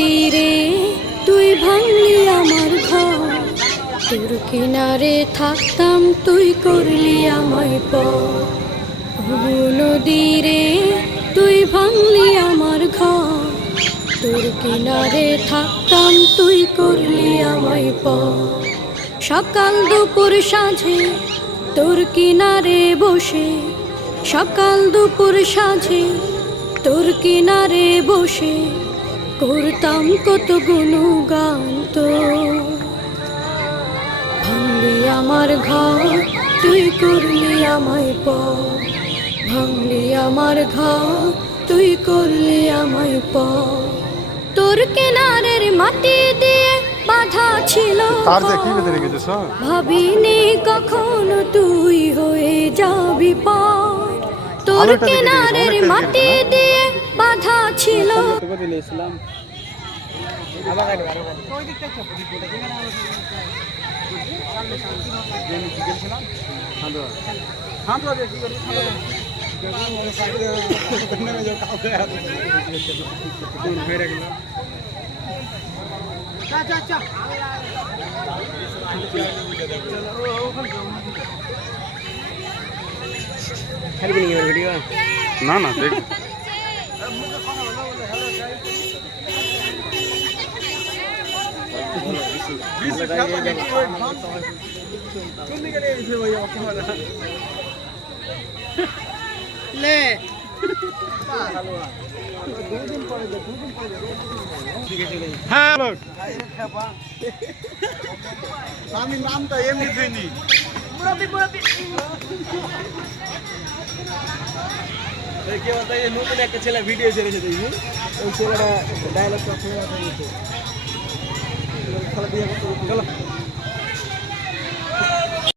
নদী রে তুই ভাঙলি আমার ঘর, তোর কিনারে থাকতাম তুই করলি আমায় পর। নদী রে তুই ভাঙলি আমার ঘর, তোর কিনারে থাকতাম তুই করলি আমায় পর। সকাল দুপুর সাঁঝে তোর কিনারে বসে, সকাল দুপুর সাঁঝে তোর কিনারে বসে করতাম কত গুণগান তোর। ভাঙলি আমার ঘর তুই করলি আমায় পর, ভাঙলি আমার ঘর তুই করলি আমায় পর। তোর কিনারের মাটি দিয়ে বাঁধা ছিল ভাবিনি কখনো তুই হয়ে যাবি পার। তোর কিনারের মাটি দিয়ে বাঁধা ছিল। না না দেখ আমি নামটা এমনি দিইনি। নতুন একটা ছেলে ভিডিও ছেড়েছে দেখি, ওই ছেলেটা ডায়লগ চলো